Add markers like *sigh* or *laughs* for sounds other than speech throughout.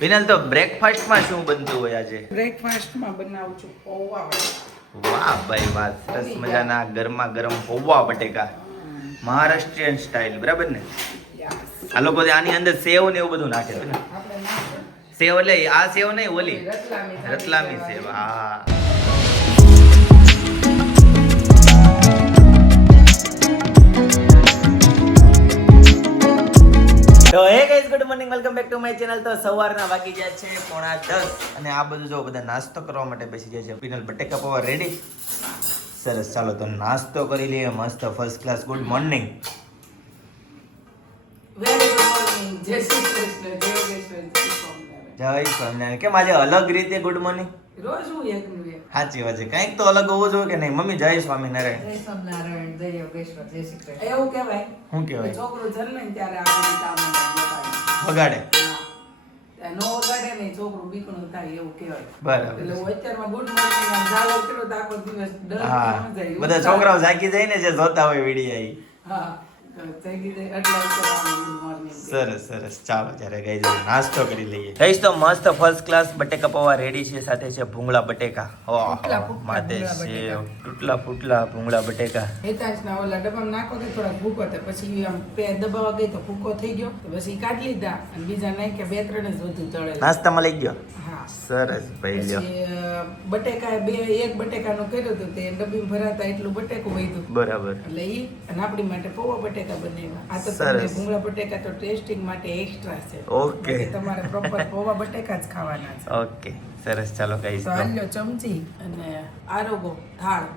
વિનલ તો બ્રેકફાસ્ટમાં શું બનતું હોય આજે? બ્રેકફાસ્ટમાં બનાવું છું પૌવા વાહ ભાઈ વાહ સરસ મજાના ગરમા ગરમ પૌવા બટેકા મહારાષ્ટ્રીયન સ્ટાઇલ બરાબર ને? આ લોકો આની અંદર સેવ ને એવું બધું નાખે છે ને? સેવ એટલે આ સેવ નહીં ઓલી. રતલામી સેવ હા. તો hey guys good morning welcome back to my channel તો સવારના વાગી ગયા છે પોણા દસ અને આ બધું જો બધા નાસ્તો કરવા માટે બેસી ગયા છે. પિનલ બટેકા પૌવા રેડી સરસ ચાલો તો નાસ્તો કરી લઈએ. મસ્ત ફર્સ્ટ ક્લાસ ગુડ મોર્નિંગ. જય જય જય. જય સ્વામિનારાયણ. કેમ આજે અલગ રીતે ગુડ મોર્નિંગ રોજ હું એકનું એક. સાચી વાત છે. કંઈક તો અલગ હોવો જોઈએ કે નહીં? મમ્મી જય સ્વામિનારાયણ. જય સ્વામિનારાયણ જય યોગેશ્વર જય શ્રી કૃષ્ણ. એવું કહેવાય? શું કહેવાય? છોકરું જન્મે ને ત્યારે આપણે બધું કામ વગાડે. નો વગાડે ને છોકરું બીકણું થાય એવું કહેવાય. બરાબર એટલે અત્યારમાં good morning આમ ઝાલો કર્યો તો આખો દિવસ ડર જાય. બધા છોકરાઓ જાગી જાય ને જે જોતા હોય વીડિયો હા. સરસ સરસ. ચાલો ત્યારે ગઈ નાસ્તો કરી લઈએ. ગઈશ તો મસ્ત ફર્સ્ટ ક્લાસ બટેકા પૌવા રેડી છે સાથે છે ભૂંગળા બટેકા. માથે ફૂટલા, ફૂટલા ભૂંગળા છે બટેકા. ફૂટલા ભૂંગળા બટેકા? હેતાંશના ઓલા ડબ્બામાં નાખો તો થોડા ભૂકો તો પછી આમ પે દબાવા ગઈ તો ભૂકો થઈ ગયો. પછી કાઢી લીધા અને બીજા નાખ્યા બે ત્રણ જ વધુ તળેલા. નાસ્તામાં લઈ ગયો? હા સરસ ભાઈ લ્યો. બટેકા બે એક બટેકાનું કર્યું હતું તે ડબ્બી ભરાતા એટલું બટેકું વધ્યું. બરાબર. એટલે ઈ અને આપણી માટે પૌવા બટેકા બનાવ્યા. આ તો સરસ. ભૂંગળા બટેકા તો ટેસ્ટિંગ માટે એક્સ્ટ્રા છે. ઓકે. તમારે પ્રોપર પૌવા બટેકા જ ખાવાના છે. ઓકે. સરસ. ચાલો કઈ તો. તો હાલ્યો ચમચી અને આરોગો થાળ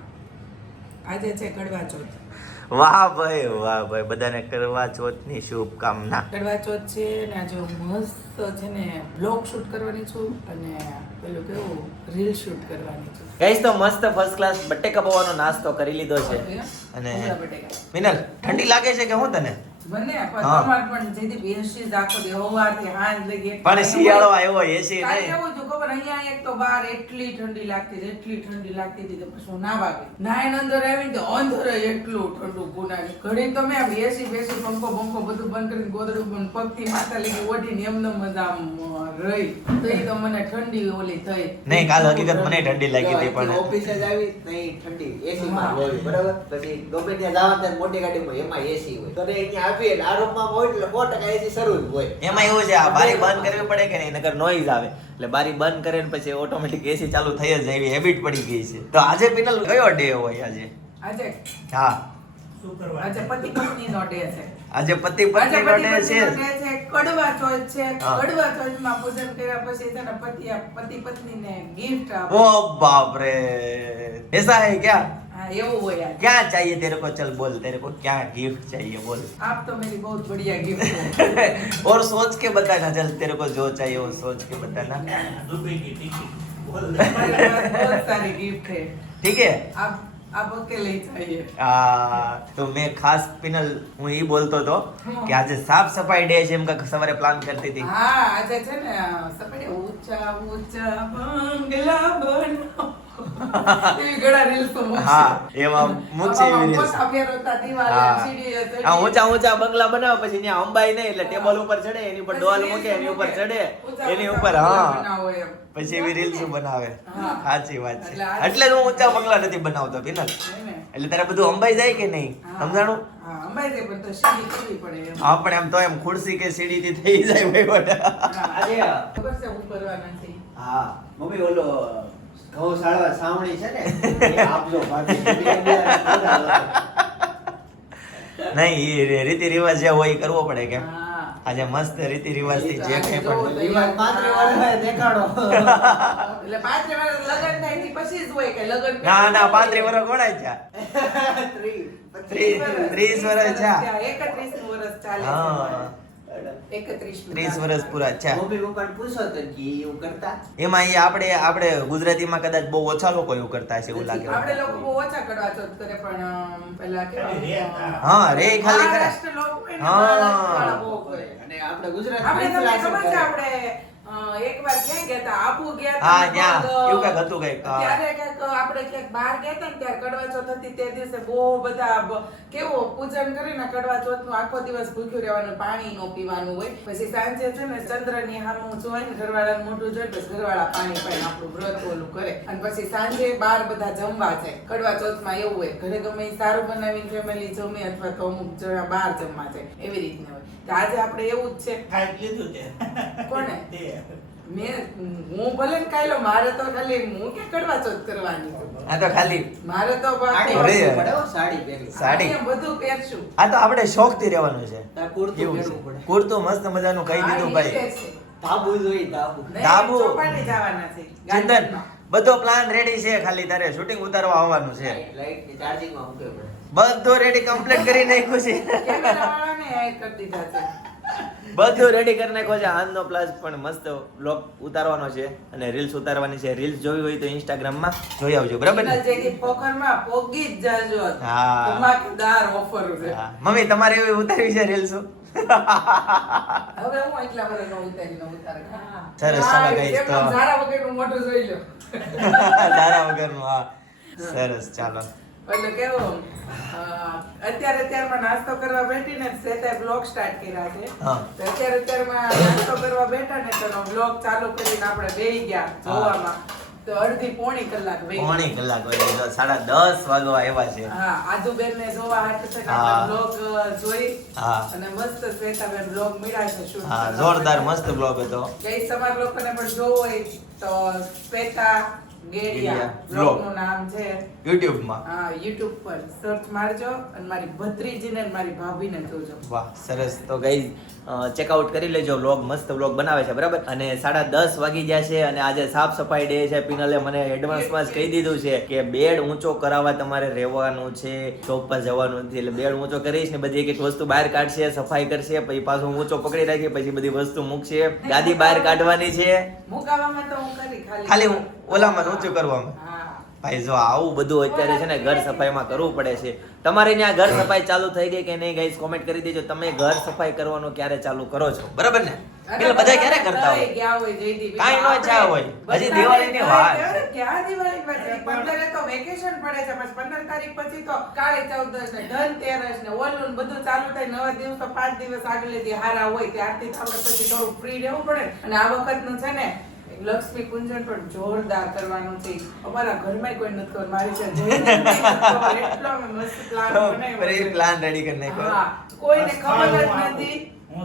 આજે છે કડવા ચોથ. વાહ ભાઈ વાહ ભાઈ. બધાને કરવા ચોથની શુભકામના. કડવા ચોથ છે ને આજે મસ્ત છે ને બ્લોગ શૂટ કરવાની છું અને પેલું કેવું રીલ શૂટ કરવાની છું. ગઈશ તો મસ્ત ફર્સ્ટ ક્લાસ બટેકા પવાનો નાસ્તો કરી લીધો છે. અને મિનલ ઠંડી લાગે છે કે હું તને? પણ પણ જેથી બેસી જ આખો દી સવારથી લગી પણ શિયાળો આવ્યો એસી નહીં. ખબર? અહીંયા એક તો બહાર એટલી ઠંડી લાગતી હતી, એટલી ઠંડી લાગતી હતી કે પછી ના વાગે. નાયન અંદર આવીને તો અંદર એટલું ઠંડુ ગુનાની. ઘડી તો મેં આમ એસી બેસી પંખો પંખો બધું બંધ કરીને ગોદડું બંધ પગથી માતા લઈને ઓઢીને એમને મજા રહી. તો એ તો મને ઠંડી ઓલી થઈ. નહીં કાલ હકીકત મને ઠંડી લાગી હતી પણ ઓફિસે જ આવી નહીં ઠંડી એસી માં હોય બરાબર? પછી ગમે ત્યાં જવા ત્યાં મોટી ગાડીમાં એમાં એસી હોય. તો અહીંયા આવીએ એટલે આ રૂમમાં હોય એટલે સો ટકા એસી શરૂ જ હોય. એમાં એવું છે આ બારી બંધ કરવી પડે કે નહીં? નગર નોઈઝ આવે. એટલે બારી બંધ કરે ને પછી ઓટોમેટિક એસી ચાલુ થઈ જ એવી હેબિટ પડી ગઈ છે. તો આજે પિનલ કયો ડે હોય આજે? આજે? હા. આજે પતિ પત્ની નો ડે છે. આજે પતિ પત્ની નો ડે છે. કડવા ચોથ છે. કડવા ચોથમાં પૂજન કર્યા પછી તેના પતિ પતિ પત્ની ને ગિફ્ટ આપો. ઓ બાપ રે એસા હે ક્યા? એવું હોય આજે क्या चाहिए तेरे को चल बोल तेरे को क्या गिफ्ट चाहिए बोल *laughs* आप तो मेरी बहुत बढ़िया गिफ्ट है और सोच के बताना चल तेरे को जो चाहिए वो सोच के बताना हमारे पास बहुत सारी गिफ्ट है ठीक है आप आप अकेले ही चाहिए આ તો મેં ખાસ પિનલ હું ઈ બોલતો હતો કે આજે સાફ સફાઈ ડે છે એમ કાંઈક સવારે પ્લાન કરતી હતી હા આજે છે ને સપડે ઊંચા ઊંચા બંગલા બનાવો *laughs* હા, એમાં મૂકશે એવી દિવાલે હા. ઊંચા ઊંચા બંગલા બનાવે પછી ત્યાં અંબાઈ નહીં એટલે ટેબલ ઉપર ચડે એની ઉપર ડોલ મૂકે એની ઉપર ચડે એની ઉપર હા. પછી એવી રીલ્સ બનાવે. સાચી વાત છે. એટલે હું ઊંચા બંગલા નથી બનાવતો પિનલ એટલે તારે બધું અંબાઈ જાય કે નહીં? સમજાણું? હા, પણ તો સીડી કરવી પડે એમ. તો એમ ખુરશી કે સીડી થી થઈ જાય હા મમ્મી ઓલો સાળવા સાવણી છે ને આપજો નહીં એ રીતિ રિવાજ જે હોય એ કરવો પડે કેમ? આજે મસ્ત રીતિ રિવાજથી જે કઈ પણ રિવાજ પાંત્રીસ વર્ષ દેખાડો. *laughs* એટલે પાંત્રીસ વર્ષ લગ્ન થાય એની પછી જ હોય કે લગ્ન ના ના પાંત્રી વર્ષ ગણાય છે. *laughs* ત્રીસ, વર્ષ છે એકત્રીસનું વર્ષ ચાલે હા. છે ત્રીસ વર્ષ પૂરા છે મમ્મી પપ્પાને પૂછો તો કે એવું કરતા? એમાં એ આપણે આપણે ગુજરાતીમાં કદાચ બહુ ઓછા લોકો એવું કરતા હશે એવું લાગે આપણે લોકો બહુ ઓછા કડવા ચોથ કરે પણ અમ, પેલા હા, રે ખાલી કરે. હા. આપણે ગુજરાત આપણે એકવાર ક્યાં ગયા આબુ ગયા હા, ત્યાં. એવું કંઈક હતું કંઈક ત્યારે કંઈક આપણે ક્યાંક બહાર ગયા હતા ને ત્યારે કડવા ચોથ હતી તે દિવસે બહુ બધા કેવો પૂજન કરીને કડવા ચોથનું આખો દિવસ ભૂખ્યું રહેવાનું પાણી નો પીવાનું હોય. પછી સાંજે છે ને ચંદ્રની જોઈ જોઈને ઘરવાળા મોઢું જોઈ પછી ઘરવાળા પાણી પાઈને આપણું વ્રત ઓલું કરે. અને પછી સાંજે બાર બધા જમવા જાય. કડવા ચોથમાં એવું હોય ઘરે ગમે સારું બનાવીને ફેમિલી જમે અથવા તો અમુક જણા બહાર જમવા જાય. એવી રીતના હોય. તો આજે આપણે એવું જ છે ખાઈ લીધું તે કોને તે મેં હું ભલે ને કાયલો મારે તો ખાલી હું કે કડવા ચોથ કરવાની આ તો ખાલી મારે તો સાડી પહેરવી. સાડી. બધું પહેરશું આ તો આપણે શોખથી રહેવાનું છે કુર્તું પહેરવું. કુર્તું મસ્ત મજાનું કહી દીધું ભાઈ. ધાબુ જોઈએ, ધાબુ. ધાબુ. ચોપાટી જવાના છે ચંદન બધો પ્લાન રેડી છે ખાલી તારે શૂટિંગ ઉતારવા આવવાનું છે લાઈટ- લાઈટની ચાર્જિંગમાં મૂકવી પડે. બધું રેડી કમ્પ્લીટ કરી નાખ્યું છે. કેમેરાવાળાને એડ કરી દીધા છે. બધું રેડી કરી નાખ્યો છે. આજનો પ્લસ પણ મસ્ત બ્લોગ ઉતારવાનો છે અને રીલ્સ ઉતારવાની છે. રીલ્સ જોવી હોય તો ઇન્સ્ટાગ્રામમાં જોઈ આવજો. બરાબર પોખરમાં પોગી જ જાજો. હા. ધમાકેદાર ઓફર છે. મમ્મી તમારે એવી ઉતારવી છે રીલ્સ હવે હું એટલા બધા નો ઉતારી નો ઉતારે. સરસ, ચાલો guys, તો- ઝારા વગરનું મોઢું જોઈ લો. *laughs* તારા વગરનું હા. સરસ ચાલો. એટલે કેવું અત્યારે અત્યારમાં નાસ્તો કરવા બેઠીને શ્વેતાએ બ્લોગ સ્ટાર્ટ કર્યા છે. તો અત્યારે અત્યારમાં નાસ્તો કરવા બેઠા ને તો બ્લોગ ચાલુ કરીને આપણે બેહી ગયા જોવામાં. તો અડધી પોણી કલાક વહી પોણી કલાક વાગે તો સાડા દસ વાગવા આવ્યા છે. હા આદુબેન ને જોવા હાટુ છે બ્લોગ જોઈ હા. અને મસ્ત શ્વેતાબેન બ્લોગ મળ્યા છે શું હા જોરદાર મસ્ત બ્લોગ હતો. કઈ તમારા લોકોને પણ જોવો હોય તો શ્વેતા ગેડિયા બ્લોગ. નું નામ છે. YouTube માં હા યુટ્યુબ પર. સર્ચ મારજો અને મારી ભત્રીજીને અને મારી ભાભીને જોજો. વાહ સરસ. તો ગઈ ચેકઆઉટ કરી લેજો વ્લોગ મસ્ત વ્લોગ બનાવે છે બરાબર? અને સાડા દસ વાગી ગયા છે અને આજે સાફ સફાઈ ડે છે. પિનલે મને એડવાન્સમાં જ કહી દીધું છે કે બેડ ઊંચો કરાવવા તમારે રહેવાનું છે શોપ પર જવાનું નથી એટલે બેડ ઊંચો કરીશ ને બધી એક વસ્તુ બહાર કાઢશે સફાઈ કરશે પછી પાછું ઊંચો પકડી રાખી પછી બધી વસ્તુ મૂકશે. ગાદી બહાર કાઢવાની છે. ખાલી ઓલામાં ઊંચું કરવામાં. ભાઈ જો આવું બધું અત્યારે છે ને ઘર સફાઈમાં કરવું પડે છે. તમારે ત્યાં ઘર સફાઈ ચાલુ થઈ ગઈ કે નહીં ગાઈસ કોમેન્ટ કરી દેજો. તમે ઘર સફાઈ કરવાનું ક્યારે ચાલુ કરો છો? બરાબર ને? એટલે બધા ક્યારે કરતા હોય? કાંઈ ન થયા હોય. હજી દિવાળી ની વાત ક્યાં દિવાળી પછી? પંદરે તો વેકેશન પડે છે પંદર તારીખ પછી તો કાળી ચૌદશ ને ધનતેરસ ને ઓલું ને બધું ચાલુ થાય. નવા દિવસ તો પાંચ દિવસ આગળ હારા હોય ત્યારથી તો પછી થોડું ફ્રી રહેવું પડે. અને આ વખતનું છે ને લક્ષ્મી પૂજન પણ જોરદાર કરવાનું છે. અમારા ઘરમાં કોઈ નથી ખબર મારી છે એટલો અમે મસ્ત પ્લાન બનાવ્યો પ્લાન રેડી કરી નાખ્યો. હા, કોઈને ખબર જ નથી.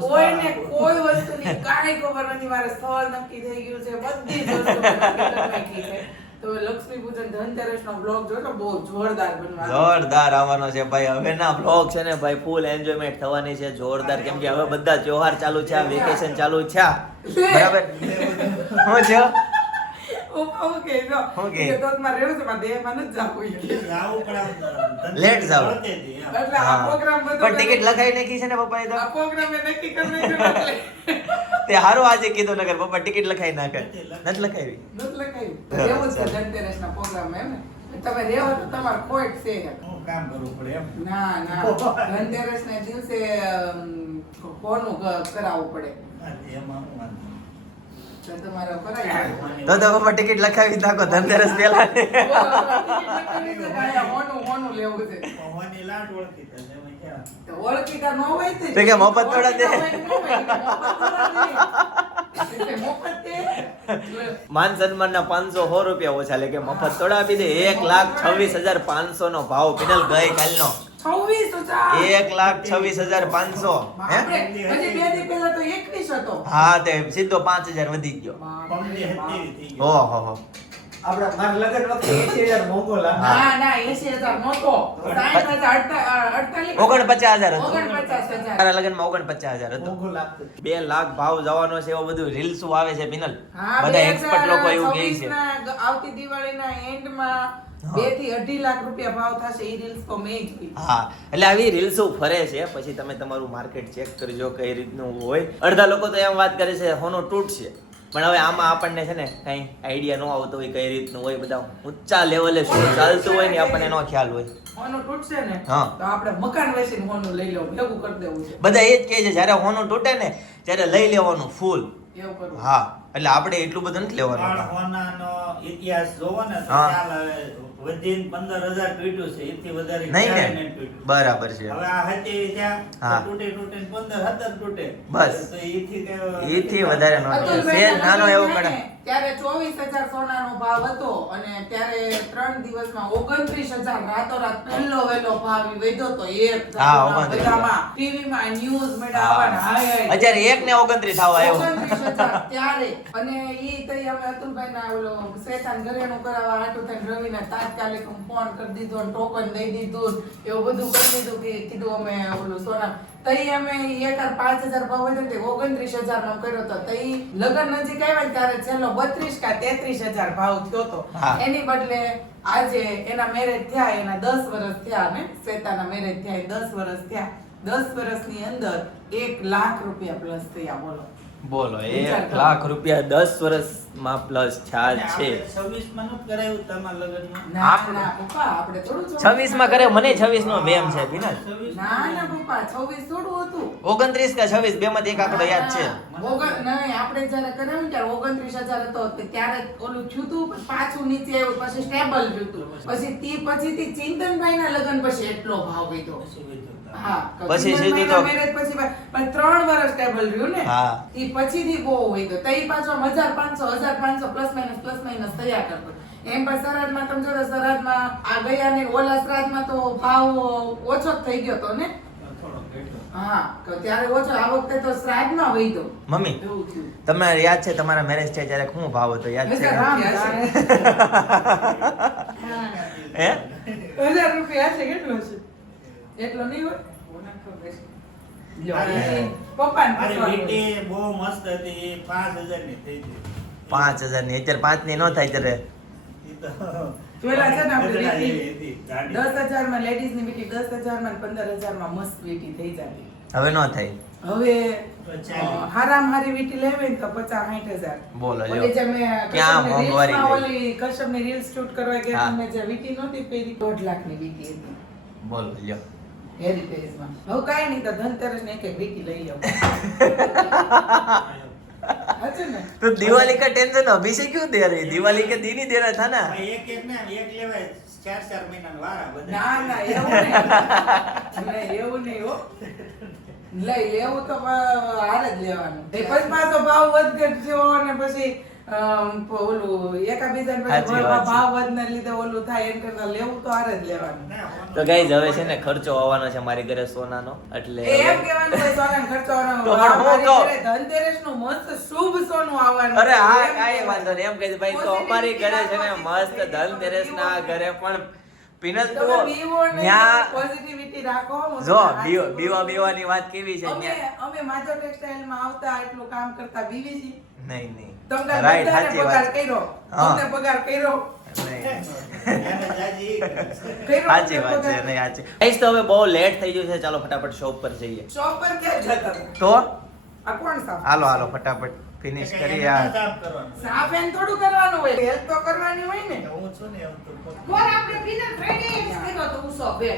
કોઈને કોઈ વસ્તુની કાંઈ ખબર નથી. મારે સ્થળ નક્કી થઈ ગયું છે. બધી જ વસ્તુ નક્કી છે. તો લક્ષ્મી પૂજન ધનતેરસ નો બ્લોગ જોજો બહુ જોરદાર બનવાનો જોરદાર આવવાનો છે ભાઈ. હવે ના બ્લોગ છે ને ભાઈ ફૂલ એન્જોયમેન્ટ થવાની છે. જોરદાર. કેમ કે હવે બધા તહેવાર ચાલુ છે વેકેશન ચાલુ છે. બરાબર? હું જો? એ તો નથી જાવું એ. આવું પણ ટિકિટ લખાઈ નાખી છે ને પપ્પાએ તો પ્રોગ્રામ મેં નક્કી કરી નાખ્યો તે હારો આજે કીધો નગર પપ્પા ટિકિટ લખાઈ નાખે નથી લખાવી નથી રહેવું જ છે ધનતેરસ ના પ્રોગ્રામ એમ તમે રહેવો તો તમારે ખોટ છે હું કામ કરવું પડે એમ ના ના ધનતેરસ ના દિવસે કોનું કરાવવું પડે એમાં. તો તમારે કરાવી તો તો ટિકિટ લખાવી નાખો ધનતેરસ *laughs* તો ન કે મફત થોડા દે. ન. માન સન્માન ના પાંચસો સો રૂપિયા ઓછા લે કે મફત થોડા આપી દે. એક લાખ છવ્વીસ હજાર પાંચસો નો ભાવ પિનલ ગઈ કાલનો. છવ્વીસ હજાર. એક લાખ છવ્વીસ હજાર પાંચસો હે? બે તો હા તે સીધો પાંચ હજાર વધી ગયો. ઓહો હો. આપણા મારા લગ્ન વખતે 80,000 મોંઘો લાગે. ના ના એસી હજાર નહોતો. સાઠ હજાર અડતા- અડતાલીસ ઓગણપચાસ હજાર હતું. ઓગણપચાસ હજાર. તારા ઓગણપચાસ હજાર હતું. બે લાખ ભાવ જવાનો છે એવો બધું રીલ્સ આવે છે પિનલ બધા એક્સપર્ટ લોકો એવું કહે છે. આવતી દિવાળી ના દિવાળીના એન્ડમાં હા. બેથી અઢી લાખ રૂપિયા ભાવ થશે એ રીલ્સ તો મેં જોઈ. હા એટલે આવી રીલ્સો ફરે છે. પછી તમે તમારું માર્કેટ ચેક કરજો કઈ રીતનું હોય. અડધા લોકો તો એમ વાત કરે છે હોનો તૂટશે પણ હવે આમાં આપણને છે ને કઈ આઈડિયા ન આવતો હોય કઈ રીતનું હોય બધા ઊંચા લેવલે શું ચાલતું હોય ને આપણને નો ખ્યાલ હોય. હોનું તૂટશે ને હા. તો આપણે મકાન વેચીને હોનું લઈ લેવું ભેગું કરી દેવું છે. બધા એ જ કહે છે જ્યારે હોનું તૂટે ને ત્યારે લઈ લેવાનું ફૂલ હા એટલે આપણે એટલું બધું નથી લેવાનું. ઇતિહાસ જોવો ને વધીને પંદર હજાર તૂટ્યું છે એથી વધારે નહીં ને બરાબર છે. હવે આ હતી ત્યાં તૂટે તૂટે ને પંદર સત્તર તૂટે. બસ. તો એથી એથી વધારે નો છે નાનો એવો કડા ત્યારે ચોવીસ હજાર સોનાનો ભાવ હતો અને ત્યારે ત્રણ દિવસમાં ઓગણત્રીસ હજાર રાતોરાત પહેલો વહેલો ભાવ વધ્યો તો એક હા, ધાતુના 29 બધામાં. ટીવીમાં ન્યૂઝ મેળા આવવાના હાય હાય. અત્યારે એક ને ઓગણત્રીસ થવા આવ્યો ત્યારે. અને ઈ તઈ અમે અતુલભાઈના ઓલો શેતાન ઘરેણું કરાવવા હાટું થઈને રવિને તાત્કાલિક ફોન કરી દીધો ટોકન દઈ દીધું એવું બધું કરી દીધું કે કીધું અમે ઓલું સોના તઈ અમે એક હાર પાંચ હજાર ભાવ વધ્યો ઓગણત્રીસ હજાર નો કર્યો હતો તઈ લગ્ન નજીક આવ્યા ત્યારે છેલ્લો બત્રીસ કા તેત્રીસ હજાર ભાવ થયો તો. એની બદલે આજે એના મેરેજ થયા એના દસ વર્ષ થયા ને શ્વેતાના મેરેજ થયા. દસ વર્ષ થયા. દસ વર્ષની અંદર એક લાખ રૂપિયા પ્લસ થયા બોલો. બોલો એક લાખ રૂપિયા દસ વર્ષમાં પ્લસ ચાર્જ છે. આપણે 26 માં નહોતું કરાયું તમારા લગ્નમાં? ના આપણે- ના પપ્પા આપણે થોડું ચોવીસ છવ્વીસમાં કરે મને છવ્વીસ નો વેમ છે બિના 26 ના ના પપ્પા છવ્વીસ થોડું હતું. ઓગણત્રીસ કે છવ્વીસ બે માંથી એક આંકડો યાદ છે. ના, આપણે જયારે કરાવ્યું ને ત્યારે ઓગણત્રીસ હજાર હતો ત્યારે ઓલું થયું તું, પાછું નીચે આવ્યું પછી સ્ટેબલ થયું તે પછી ચિંતનભાઈ ના ચિંતનભાઈના લગ્ન પછી એટલો ભાવ વધ્યો. પછી તા. સીધું તો- મેરેજ પછી પણ- ત્રણ વર્ષ ટેબલ રહ્યું ને હા. એ પછી થી બહુ વધ્યો તઈ પાછો હજાર પાંચસો હજાર પાંચસો પ્લસ માઇનસ પ્લસ માઇનસ તૈયાર કરતો. એમ પણ શ્રાદ્ધમાં તમે જોજો શ્રાદ્ધમાં આ ગયા ને ઓલા શ્રાદ્ધમાં તો ભાવ ઓછો જ થઈ ગયો તો ને? હા ત્યારે ઓછો આ વખતે તો શ્રાદ્ધમાં વધ્યો મમ્મી એવું થયું. તમને યાદ છે તમારા મેરેજ છે ત્યારે શું ભાવ હતો? યાદ છે? *laughs* હે? હજાર રૂપિયા છે કેટલું એટલો નહીં હોય? લ્યો, અરે. એ પપ્પાને મારી પૂછવાનું. વીંટી બહુ મસ્ત હતી. એ પાંચ હજારની અત્યારે પાંચની નો થાય ત્યારે. પેલા છે ને આપણે લેડીઝની વીટી દસ ને પંદર હજારમાં મસ્ત વીટી થઈ જાય હવે નો થાય. હવે હારામ હારી વીટી લેવી તો પચાસ સાઠ હજાર. બોલો જે મેં ક્યાં મોંઘવારી? ઓલી કસ્ટમની રીલ્સ શૂટ કરવા ગયા. તમે જે વીટી નહોતી પહેરી દોઢ લાખની વીટી હતી. બોલો લ્યો. હેરિટેજમાં હવે કાંઈ નહીં તો ધનતેરસ ને એક એક વીટી લઈ આવો હાચું ને तो दिवाली का टेंशन अभी से क्यों दे रही दिवाली के दिन ही देना था ना ભાઈ એક એક ને એક લેવાય ચાર ચાર મહિનાના વારા બધા. ના ના એવું નહીં નહીં, એવું નહીં હો લઈ લેવું તો પ- હાર જ લેવાનું એ પછી પાછો ભાવ વધઘટ થયો અને પછી અમ, ઓલું એકાબીજાને પછી સાચી વાત છે. ભાવ વધને લીધે ઓલું થાય એમ કરતા લેવું તો હાર જ લેવાનું ના, તો ગાઈઝ હવે છે ને ખર્ચો આવવાનો છે મારી ઘરે સોનાનો એટલે એમ કહેવાનું હોય સોનાનો ખર્ચો આવવાનો. તો પણ હું અમારી કહું. ઘરે મસ્ત શુભ સોનું આવવાનું અરે હા એમ વાંધો નહીં એમ કહી ભાઈ તો અમારી ઘરે છે ને મસ્ત ધનતેરસ ના ઘરે પણ પિનલ તો તમે બીવો નહીં, ન્યા positivity રાખો જો બીવા સાચું બીવા કહું. બીવાની વાત કેવી છે અમે? અમે માધવ ટેક્સટાઇલમાં આવતા એટલું કામ કરતા બીવી છીએ નહીં નહીં. તમને રાઈટ સાચી વાત. કર્યો. તમને પગાર કર્યો. *laughs* સાચી વાત છે નહીં સાચી. તો હવે બહુ લેટ થઈ ગયું છે. ચાલો ફટાફટ શોપ પર જઈએ. શોપ પર ક્યાં જતા તો? આ કોણ સાફ હાલો હાલો ફટાફટ. ફિનિશ કરી આ. સાફ એમ થોડું કરવાનું હોય. હેલ્પ તો કરવાની હોય ને. હું છું ને એમ તો કોર આપણે પીનલ ફ્રાઈડે જ કર્યો તો ઉસો બે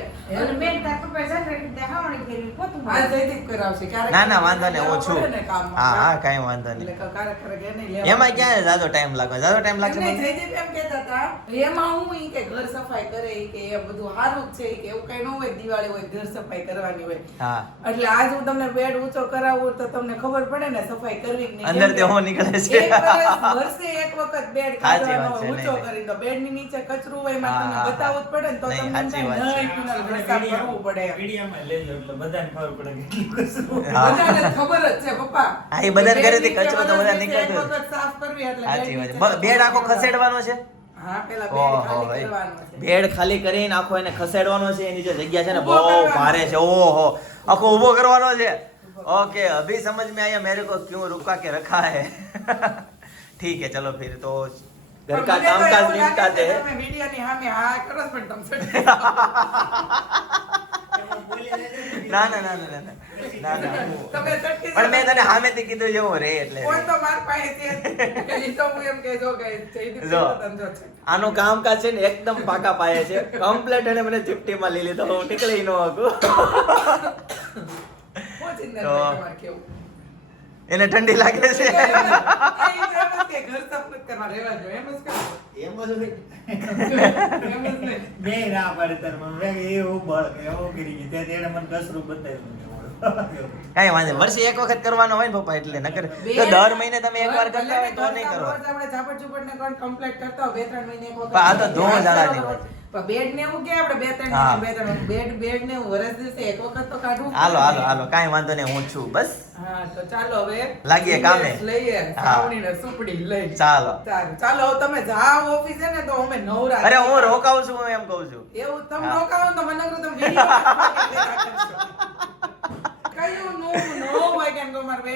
અને મેં તાર પપ્પાએ જનરેટર દેખાવણી કરી, પોતું આ જયદીપ કરાવશે. ક્યારે ના ના વાંધો નહીં હું છું ને કામમાં. હા હા કાઈ વાંધો એટલે નહીં ક્યારેક કે નહીં લેવા એમાં ક્યાં જાજો ટાઈમ લાગે? જાજો ટાઈમ લાગે એમને જયદીપ એમ કહેતા હતા, એમાં હું ઈ કે ઘર સફાઈ કરે ઈ કે એ બધું સારું જ છે ઈ કે એવું કઈ ન હોય દિવાળી હોય ઘર સફાઈ કરવાની હોય. હા. એટલે આજ હું તમને બેડ ઊંચો કરાવું તો તમને ખબર પડે ને સફાઈ કરવી કે નહીં. અંદર તે હું નીકળે છે. એક વર્ષ વર્ષે એક વખત બેડ કાઢવાનો ઊંચો. કરી દો બેડની નીચે કચરું હોય એમાં તમને બતાવવું જ પડે ને તો નહીં, તમને સાચી વાત છે. નહીં, આપણે પુનઃ કરવું પડે એમ. લઈ લો એટલે બધાને ખબર પડે કેટલું કચરું. બધાને ખબર જ છે પપ્પા હા, એ બધાને ઘરે થી કચરો તો બધા નીકળતો વખત સાફ કરવી એટલે સાચી વાત છે બેડ આખો ખસેડવાનો છે ભેડ બેડ બેડ ખાલી કરીને આખો એને ખસેડવાનો છે એની જે જગ્યા છે ને બહુ ભારે છે ઓહો આખો ઊભો કરવાનો છે ओके अभी समझ में आया मेरे को क्यों रुका के रखा है। ठीक है चलो फिर तो घर का काम काज निपटाते हैं मीडिया ने हमें हां करो पण तुम से ના ના ના ના ના ના ના તમે સટકી પણ મેં તને સામે થી કીધું જેવું રે એટલે કોણ તો માર પાસે છે એ તો હું એમ કહેજો કે જયદીપ જો આનો કામકાજ છે ને એકદમ પાકા પાયે છે કમ્પ્લેટ અને મને ચિપટીમાં લઈ લીધો હું નીકળી ન હતું તો- એને ઠંડી લાગે છે. ના કઈ વાંધો. વર્ષે એક વખત કરવાનો હોય ને પપ્પા એટલે નકર તો દર મહિને તમે એક વાર કરતા હોય તો નહીં કરો આપણે ઝાપટ ઝુપટ ને કોણ complaint કરતા હોય, બે ત્રણ મહિને આ તો ધોણ યાદ ઝાડાની વાત. બેડ ને એવું કે આપણે બે ત્રણ બે ત્રણ બેડ બેડ ને વરસ દિવસે એક વખત તો કાઢવું હાલો હાલો હાલો કાંઈ વાંધો નહીં હું છું બસ. હા તો ચાલો હવે લાગીએ કામે. લઈએ. સાવણી ને સુપડી લઈ. ચાલો. ચાલો ચાલો તમે જાઓ ઓફિસે ને તો અમે નવરા અરે હું રોકાવું છું હું એમ કહું છું. એવું તમે રોકાવો તો મને તમે કયું નો નો મારે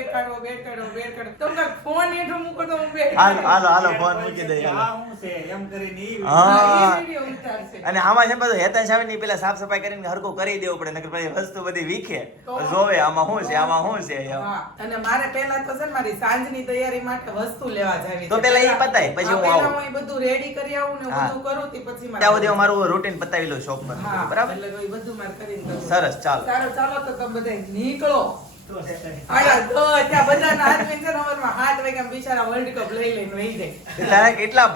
ફોન મૂકો તો હું બેડ હાલો હાલો હાલો ફોન મૂકી દઈએ આ હાલો. છે? એમ કરીને હા. એ ઉતારશે. અને આમાં છે ને બધું હેતા સાહેબની પેલા સાફ સફાઈ કરીને હરકો કરી દેવું પડે નકર પછી વસ્તુ બધી વીખે. જોવે આમાં શું છે આમાં શું છે હા અને મારે પહેલા તો છે મારી સાંજની તૈયારી માટે વસ્તુ લેવા જાવી તો પેલા પહેલા ઈ પતાય, પછી હું આવું. હું બધું રેડી કરી આવું ને. બધું કરું તે પછી મારે ત્યાં સુધી મારું રૂટીન પતાવી લઉં શોપ પર બરાબર? એટલે બધું મારે કરીને સરસ ચાલો. સારું ચાલો તો તમે બધા નીકળો. કેટલા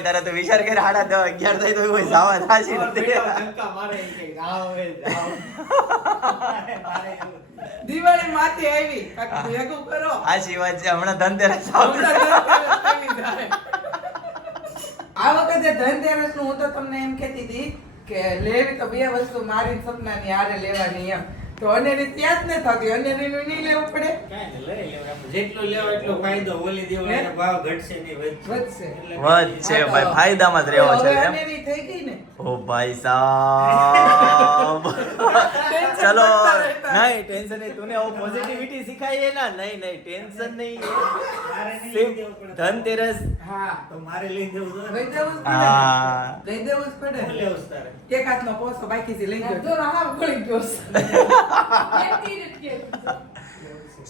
તારા? તો વિચાર કરે સાડા દસ અગિયાર થાય તો કોઈ જવા થાશે. *laughs* દિવાળી માથે આવી. ભેગું કરો. વાત છે? હમણાં ધનતેરસ. આ વખતે ધનતેરસનું હું તો તમને એમ કેતી હતી કે લેવી તો બે વસ્તુ મારી સપનાની હારે લેવાની એમ. તો અનેરી ત્યાં જ ને થતી અનેરીનું નહીં લેવું પડે? કાંઈ લઈ લેવું જેટલું લેવો એટલો ફાયદો. ઓલી દેવો ભાવ ઘટશે નહીં વધશે. વધશે. તો ભાઈ ફાયદામાં જ રહેવો છે એમ. અનેરી થઈ ગઈ ને? ઓ ભાઈ સાહેબ ચલો નહીં ટેન્શન નહીં. તને આવું પોઝિટિવિટી શીખાય ના નહીં નહીં ટેન્શન નહીં. ધનતેરસ. હા. તો મારે લઈ દેવું જોઈએ લઈ દેવું હા. પડે. લઈ દેવું જ પડે. લેવું છે તારે? એક હાથનો પોસો બાકીથી લઈ ગયો. હા ગળી ગયો. *laughs* やっているっていう。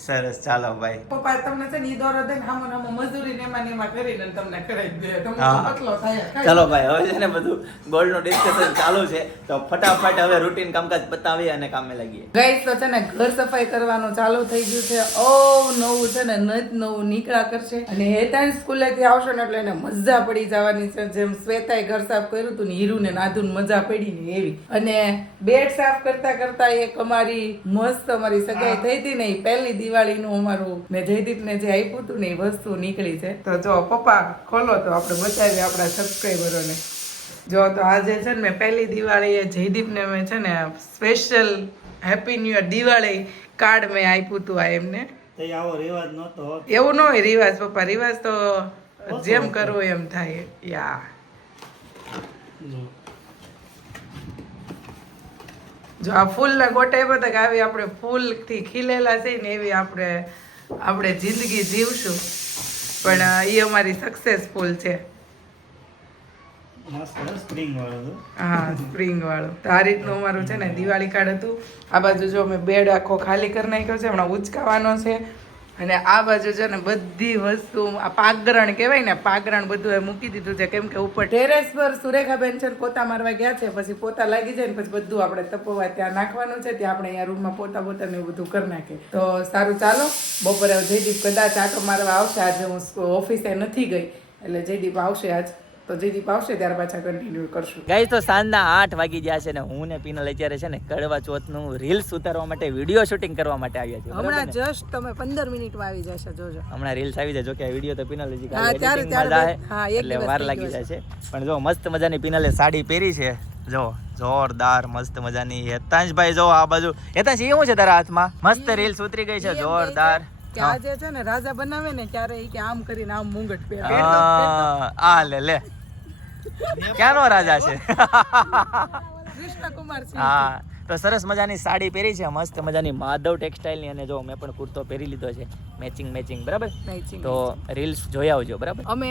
સરસ ચાલો ભાઈ પપ્પા તમને છે ને દોરો દે હામો ને મજૂરી ને એમાં એમાં કરીને તમને કરાવી દે તમને પતલો થાય ચાલો ભાઈ હવે છે ને બધું ગોલ્ડનું ડિસ્કશન ચાલુ છે. તો ફટાફટ હવે રૂટીન કામકાજ બતાવી અને કામે લાગીએ. ગાઈસ તો છે ને ઘર સફાઈ કરવાનું ચાલુ થઈ ગયું છે. ઓ નવું છે ને નત નવું નીકળા કરશે. અને હેતાન સ્કૂલેથી આવશે ને એટલે એને મજા પડી જવાની છે. જેમ શ્વેતાએ ઘર સાફ કર્યું હતું ને હીરુ ને નાધુન મજા પડી ને એવી. અને બેડ સાફ કરતા કરતા એક અમારી મસ્ત અમારી સગાઈ થઈ હતી ને ઈ પહેલી દિવાળીનું અમારું ને જયદીપને જે આપ્યું હતું ને એ વસ્તુ નીકળી છે. તો જો પપ્પા ખોલો તો આપણે બતાવીએ આપણા સબસ્ક્રાઈબરોને જો તો આજે છે ને મેં પહેલી દિવાળીએ જયદીપને મેં છે ને special happy new year Diwali card મેં આપ્યું હતું આ એમને. આવો રિવાજ નહોતો હોતો. એવું ન હોય રિવાજ પપ્પા રિવાજ તો જેમ કરવો એમ થાય. યા. જો આ ફૂલના ગોટા એવા હતા કે આવી આપણે ફૂલથી ખીલેલા છે ને એવી આપણે આપણે જિંદગી જીવશું. પણ એ અમારી સક્સેસફુલ છે. હા સ્પ્રિંગ વાળું તો આ રીતનું અમારું છે ને દિવાળી કાર્ડ હતું. આ બાજુ જો અમે બેડ આખો ખાલી કરી નાખ્યો છે હમણાં ઉચકાવાનો છે. અને આ બાજુ છે ને બધી વસ્તુ, આ પાગરણ કહેવાય ને પાગરણ બધું એ મૂકી દીધું છે. કેમ કે ઉપર ટેરેસ પર સુરેખાબેન છે પોતા મારવા ગયા છે, પછી પોતા લાગી જાય ને, પછી બધું આપણે તપોવા ત્યાં નાખવાનું છે, ત્યાં આપણે અહીંયા રૂમમાં પોતા પોતા ને બધું કરી નાખીએ તો સારું ચાલો, બપોરે જયદીપ કદાચ આટો મારવા આવશે. આજે હું ઓફિસે નથી ગઈ, એટલે જયદીપ આવશે આજ. તો જયદીપ આવશે ત્યાર પાછા કન્ટિન્યુ કરશું. ગાઈસ તો સાંજના આઠ વાગી ગયા છે ને હું ને પીનલ અત્યારે છે ને કડવા ચોથનું રીલ્સ ઉતારવા માટે વીડિયો શૂટિંગ કરવા માટે આવ્યા છે હમણાં જસ્ટ તમે પંદર મિનિટમાં આવી જશે જોજો. હમણાં રીલ્સ આવી જાય. જો કે વીડિયો તો પીનલ હજી એટલે વાર લાગી જાય છે. પણ જો મસ્ત મજાની પીનલે સાડી પહેરી છે. જો જોરદાર મસ્ત મજાની હેતાંશભાઈ જો આ બાજુ હેતાંશ એ શું છે તારા હાથમાં? મસ્ત રીલ્સ ઉતરી ગઈ છે જોરદાર. કે આજે છે ને રાજા બનાવે ને ત્યારે કે આમ કરીને આમ મુંગટ પહેરે. આ લે લે. ક્યાંનો રાજા છે? કૃષ્ણકુમાર સિંહ હા તો સરસ મજાની સાડી પહેરી છે મસ્ત મજાની માધવ ટેક્સટાઇલની અને જો મેં પણ કુર્તો પહેરી લીધો છે મેચિંગ મેચિંગ બરાબર? તો રીલ્સ જોઈ આવજો બરાબર? અમે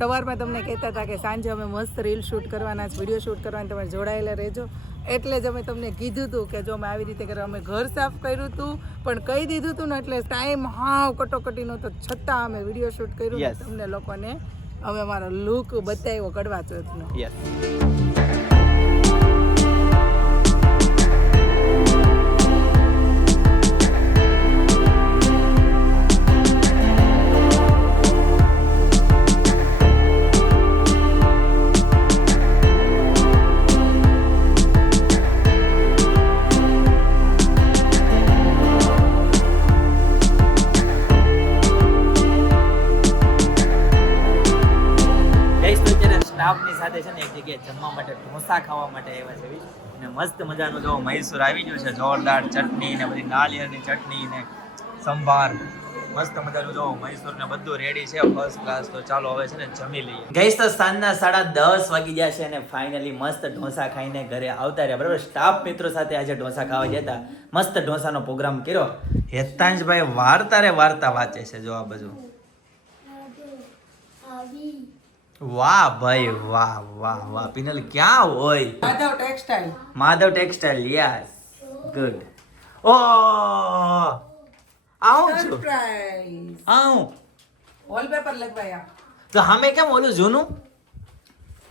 સવારમાં તમને કહેતા હતા કે સાંજે અમે મસ્ત રીલ શૂટ કરવાના છે વીડિયો શૂટ કરવાના તમે જોડાયેલા રહેજો. એટલે જ અમે તમને કીધું હતું કે જો અમે આવી રીતે કરવા અમે ઘર સાફ કર્યું હતું પણ કહી દીધું હતું ને એટલે ટાઈમ હાવ કટોકટીનો તો છતાં અમે વીડિયો શૂટ કર્યું તમને લોકોને અમે અમારો લુક બતાવ્યો કડવા ચોથનો યસ ઢોસા ખાવા માટે આવ્યા છે અને મસ્ત મજાનું જો મૈસૂર આવી ગયું છે, જોરદાર ચટણી ને બધી નાળિયેરની ચટણી ને સંભાર. મસ્ત મજાનું જો મૈસૂર ને બધું રેડી છે ફર્સ્ટ ક્લાસ તો ચાલો હવે છે ને જમી લઈએ. ગઈશ તો સાંજના સાડા દસ વાગી ગયા છે અને ફાઇનલી મસ્ત ઢોસા ખાઈને ઘરે આવતા રહ્યા. બરાબર? સ્ટાફ મિત્રો સાથે આજે ઢોસા ખાવા જતા મસ્ત ઢોસાનો પ્રોગ્રામ કર્યો. હેતાંશભાઈ વાર્તા રે વાર્તા વાંચે છે જો આ બધું વાહ ભાઈ વાહ વાહ વાહ. પિનલ ક્યાં હોય? Madhav textile. Madhav textile yes. Good ઓ! આવું છું. આવું. વોલપેપર લગવાયા તો હમે કેમ ઓલું જૂનું?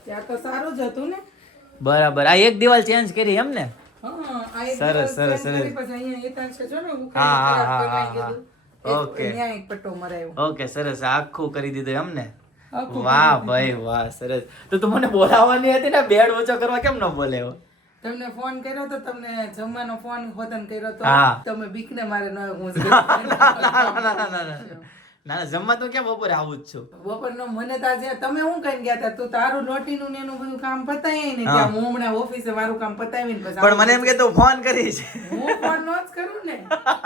ત્યાં તો સારું જ હતું ને. બરાબર. આ એક દિવાલ ચેન્જ કરી એમ ને? સરસ, સરસ, સરસ. હા, હા, હા, ઓકે ઓકે સરસ. આખું કરી દીધું એમ ને? વાહ ભાઈ વાહ સરસ. તો તું મને બોલાવવાની હતી ને? બેડ ઓછો કરવા કેમ ન બોલ્યો તમને ફોન કર્યો તો તમને જમવાનો ફોન હોતન કર્યો તો. તમે બીકને મારે ન હું *laughs* ના ના ના. ના ના જમવા તો ક્યાં બપોરે આવું જ છું. બપોરનો મને તો આજે તમે હું કઈ ગયા હતા તું તારું લોટીનું ને એનું બધું કામ પતાવી ને ત્યાં હું હમણાં ઓફિસે મારું કામ પતાવીને પછી પણ મને એમ કે તું ફોન કરીશ હું ફોન નો જ કરું ને.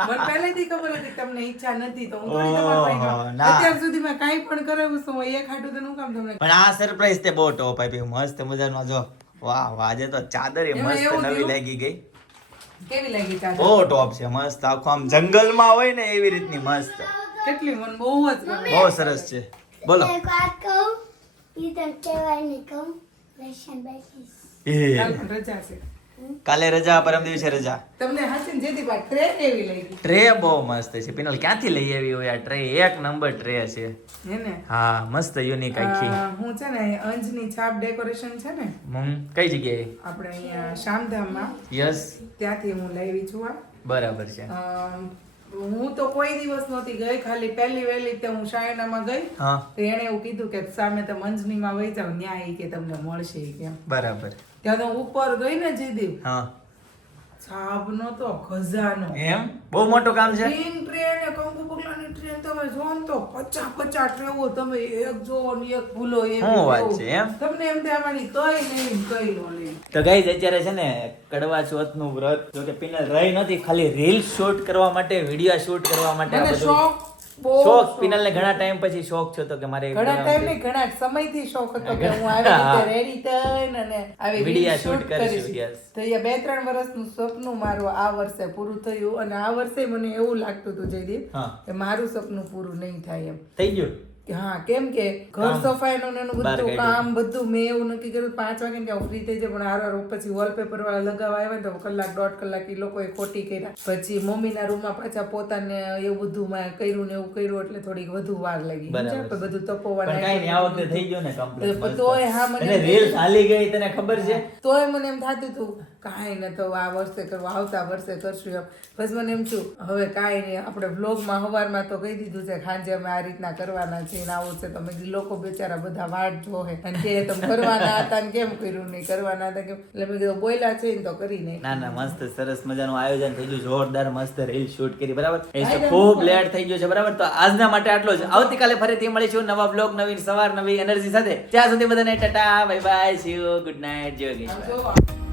મને પહેલેથી ખબર હતી તમને ઈચ્છા નથી તો હું થોડી તમારા અત્યાર સુધીમાં કાઈ પણ કરાવ્યું છું એક હાટું તો હું કામ તમને પણ આ સરપ્રાઈઝ તે બહુ ટોપ આપી મસ્ત મજાનો જો વાહ વાહ આજે તો ચાદર એ મસ્ત નવી લાગી ગઈ. કેવી લાગી ચાદર? બહુ ટોપ છે મસ્ત. આખો આમ જંગલમાં હોય ને એવી રીતની મસ્ત. કેટલી મને બહુ જ બહુ સરસ છે. બોલો. એક વાત કહું? ઈ તો કહેવાય નહીં કહું. લેશન બેસીસ એ. કાલ રજા છે. કાલે રજા પરમ દિવસે રજા. તમને હસીન જેથી વાત ટ્રે એવી લઈ ટ્રે બહુ મસ્ત છે. પિનલ ક્યાંથી લઈ આવી હોય આ ટ્રે? એક નંબર ટ્રે છે. હે ને? હા મસ્ત યુનિક આખી. હું છે ને અંજની છાપ ડેકોરેશન છે ને? હમ કઈ જગ્યાએ? આપણે અહીંયા શામધામમાં યસ. ત્યાંથી હું લાવી છું આ. બરાબર છે. હું તો કોઈ દિવસ નહોતી ગઈ. ખાલી પહેલી વહેલી તે હું શાયણામાં ગઈ. તો એણે એવું કીધું કે સામે તમે મંજનીમાં વહી જાવ ન્યાય કે તમને મળશે કેમ બરાબર. ત્યાં તો ઉપર ગઈ ને જીદી છાપનો તો ખજાનો. એમ? બહુ મોટું કામ છે? ટ્રેન ટ્રેન ને કંકુ પગલાની ટ્રેન તમે જો ને તો પચાસ પચાસ ટ્રેવો તમે એક જોવો ને એક ભૂલો એ શું વાત છે, એમ? તમને એમ થાય આમાંની કઈ નહીં કઈ નો તો ગાઈઝ અત્યારે છે ને કડવા ચોથનું વ્રત જો કે પિનલ રહી નથી ખાલી રીલ શૂટ કરવા માટે વીડિયો શૂટ કરવા માટે મને શોખ શોખ. પિનલ ને ઘણા ટાઈમ પછી શોખ છે તો કે મારે ઘણા ટાઈમ ને ઘણા સમયથી શોખ હતો કે હું. આવી રીતે રેડી થઈને અને આવી shoot shoot કરીશું. તો એ બે ત્રણ વર્ષનું સપનું મારું આ વર્ષે પૂરું થયું અને આ વર્ષે મને એવું લાગતું હતું જયદીપ કે મારું સપનું પૂરું નહીં થાય એમ. થઈ ગયું? હા કેમ કે ઘર સફાઈ નું એનું બધું. કામ બધું મેં એવું નક્કી કર્યું પાંચ વાગે ત્યાં ફ્રી થઈ જાય પણ હાર પછી વોલપેપર વાળા લગાવવા આવ્યા ને તો કલાક દોઢ કલાક એ લોકોએ ખોટી કર્યા. પછી મમ્મીના રૂમમાં પાછા પોતાને એવું બધું માં કર્યું ને એવું કર્યું એટલે થોડીક વધુ વાર લાગી. બધું પણ નહીં આ વખતે થઈ ગયું ને complete. તોય હા મને રીલ હાલી ગઈ તને ખબર છે? તોય મને એમ થતું હતું કાંઈ ન થવું આ વર્ષે કરવું આવતા વર્ષે કરશું એમ. બસ મને એમ છું હવે કાંઈ નહીં આપણે બ્લોગમાં હવારમાં તો કહી દીધું છે ખાંજે અમે આ રીતના કરવાના છે ને આવું છે. તમે લોકો બેચારા બધા વાટ જોહે અને કે તમે કરવાના હતા ને કેમ કર્યું નહીં કરવાના હતા કેમ? એટલે મેં કીધું બોલ્યા છે ને તો કરી નહીં. ના ના મસ્ત સરસ મજાનું આયોજન થઈ ગયું જોરદાર મસ્ત રીલ શૂટ કરી બરાબર? એ તો ખૂબ લેટ થઈ ગયો છે બરાબર? તો આજના માટે આટલો જ. આવતીકાલે ફરીથી મળીશું નવા બ્લોગ નવી સવાર નવી એનર્જી સાથે. ત્યાં સુધી બધાને tata bye bye see you good night જય.